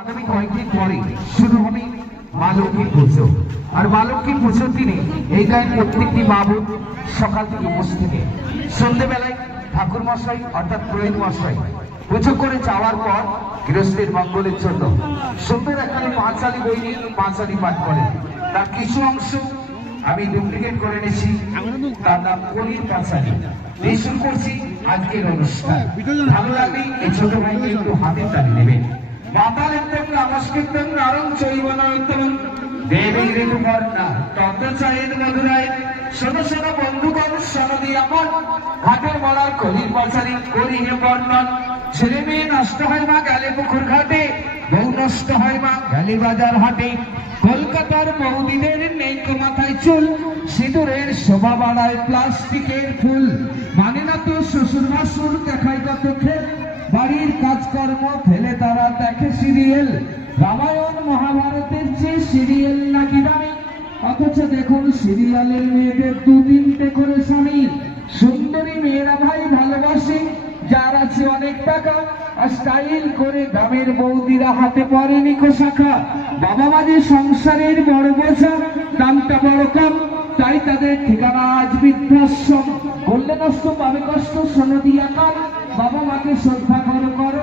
আগামী কয়েকদিন পরে শুরু হবে মা লক্ষ্মীর পুজো। আর মা লক্ষ্মীর পুজোর দিনে এই গায়ে প্রত্যেকটি মা বোন সকাল থেকে বসে থেকে সন্ধ্যেবেলায় ঠাকুর মশাই অর্থাৎ পুরোহিত মশাই পুজো করে যাওয়ার পর গৃহস্থের মঙ্গলের জন্য সুন্দর এখানে পাঁচালি বই নিয়ে পাঁচালি পাঠ করে। তার কিছু অংশ আমি ডুপ্লিকেট করে নিয়েছি, তার নাম কলির পাঁচালি। এই শুরু করছি আজকের অনুষ্ঠান। ভালো লাগলে এই ছোট ভাইকে একটু হাতে তালি নেবেন। মাতালিত্যং নমস্কৃত্যং নরং চৈবনয়ত্যং দেবী ঋতুপর্ণা তত্ত্বচায়েন মধুরায়। শোনো শোনো বন্ধুগণ সনদি আপন ঘাটের বলার কলির পাঁচালি করি হে বর্ণন। ছেলে মেয়ে নষ্ট হয় মা গেলে পুকুর ঘাটে, বউ নষ্ট হয় মা গেলে বাজার হাটে। কলকাতার বৌদিদের নেই তো মাথায় চুল, সিঁদুরের শোভা বাড়ায় প্লাস্টিকের ফুল। মানে না তো শ্বশুর ভাসুর দেখায় কত খেল, বাড়ির কাজকর্ম ফেলে তারা দেখে সিরিয়াল। রামায়ণ মহাভারতের চেয়ে সিরিয়াল নাকি দামি, অথচ দেখুন সিরিয়ালের মেয়েদের দু তিনটে করে স্বামী। সুন্দরী মেয়েরা ভাই ভালোবাসে যার আছে অনেক টাকা, আর স্টাইল করে গ্রামের বৌদিরা হাতে পরেনি শাখা। বাবা মাঝে সংসারের বড় বোঝা, দামটা বড় কম, তাই তাদের ঠিকানা আজ বৃদ্ধাশ্রম। করলে নষ্ট পাবে কষ্ট সনদি আকার, বাবা মাকে শ্রদ্ধা করো করো।